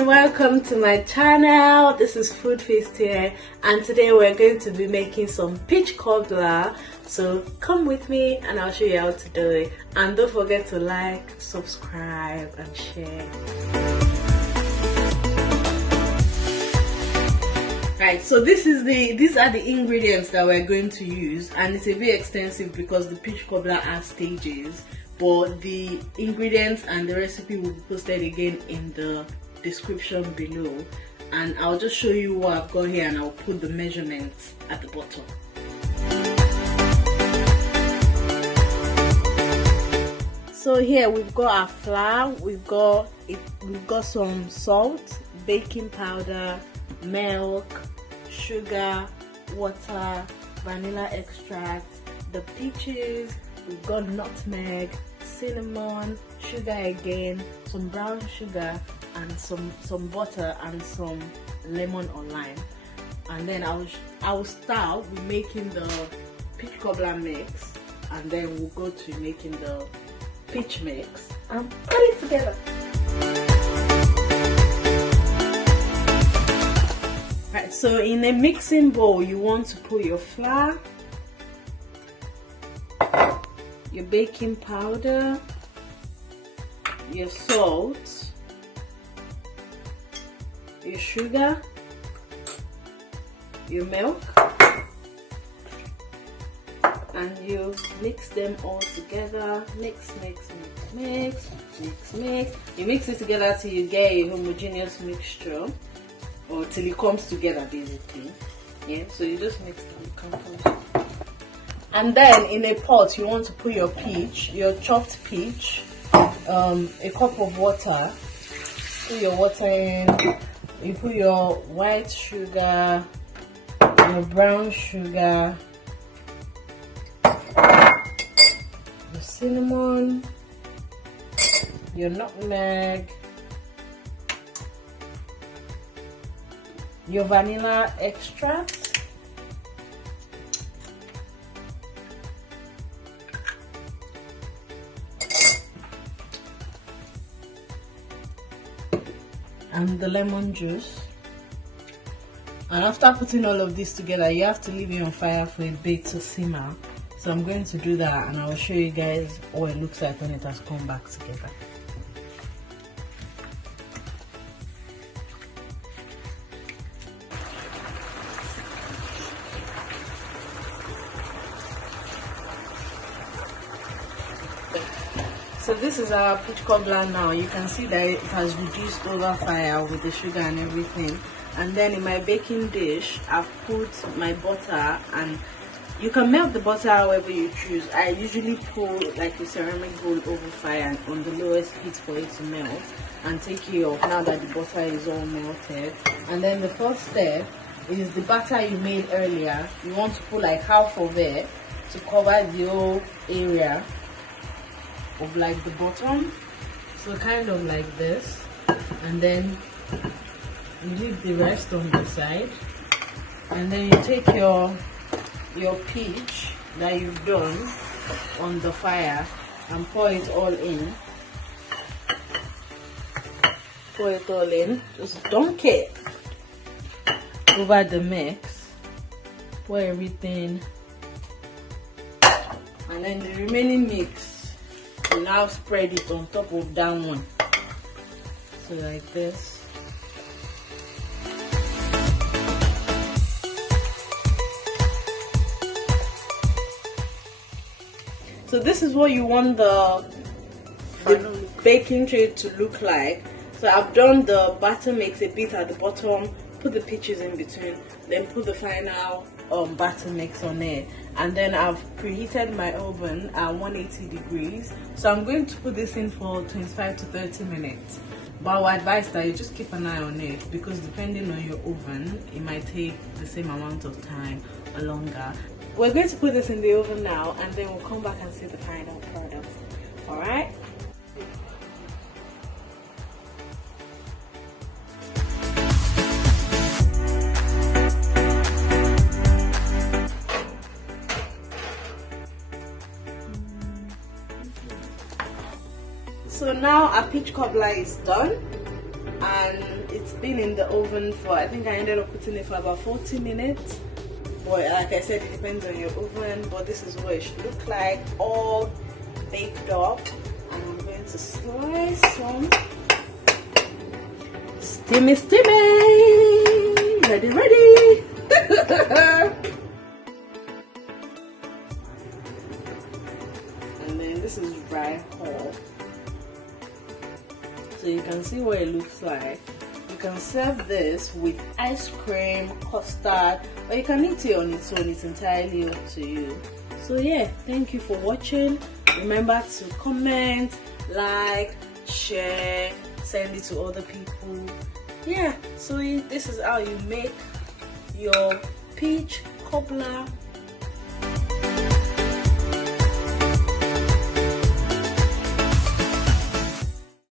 everyone, welcome to my channel. This is Food Feast here, and today we're going to be making some peach cobbler. So come with me and I'll show you how to do it, and don't forget to like, subscribe and share. Right, so these are the ingredients that we're going to use, and it's a bit extensive because the peach cobbler has stages, but the ingredients and the recipe will be posted again in the description below, and I'll just show you what I've got here and I'll put the measurements at the bottom. So here we've got our flour, we've got some salt, baking powder, milk, sugar, water, vanilla extract, the peaches, we've got nutmeg, cinnamon, sugar again, some brown sugar, and some butter and some lemon or lime. And then I will start with making the peach cobbler mix, and then we'll go to making the peach mix and put it together. Right, so in a mixing bowl you want to put your flour, your baking powder, your salt, your sugar, your milk, and you mix them all together. Mix. You mix it together till you get a homogeneous mixture, or till it comes together basically. Yeah, so you just mix them. And then in a pot you want to put your peach, your chopped peach, a cup of water. Put your water in, you put your white sugar, your brown sugar, your cinnamon, your nutmeg, your vanilla extract, and the lemon juice. And after putting all of this together, you have to leave it on fire for a bit to simmer. So I'm going to do that, and I'll show you guys what it looks like when it has come back together. So this is our peach cobbler now. You can see that it has reduced over fire with the sugar and everything. And then in my baking dish, I've put my butter, and you can melt the butter however you choose. I usually put like a ceramic bowl over fire on the lowest heat for it to melt, and take it off now that the butter is all melted. And then the first step is the batter you made earlier. You want to put like half of it to cover the whole area of like the bottom, so kind of like this, and then you leave the rest on the side, and then you take your peach that you've done on the fire and pour it all in. Just dunk it over the mix, pour everything, and then the remaining mix you now spread it on top of that one, so like this. So this is what you want the baking tray to look like. So I've done the batter mix a bit at the bottom, put the peaches in between, then put the final batter mix on it, and then I've preheated my oven at 180 degrees. So I'm going to put this in for 25 to 30 minutes, but I would advise that you just keep an eye on it, because depending on your oven it might take the same amount of time or longer. We're going to put this in the oven now, and then we'll come back and see the final product. Alright? So now our peach cobbler is done, and it's been in the oven for, I think I ended up putting it for about 40 minutes. But like I said, it depends on your oven. But this is what it should look like, all baked up. And I'm going to slice some steamy. Ready. And then this is dry whole. So you can see what it looks like. You can serve this with ice cream, custard, or you can eat it on its own. It's entirely up to you. So yeah, thank you for watching. Remember to comment, like, share, send it to other people. Yeah, so this is how you make your peach cobbler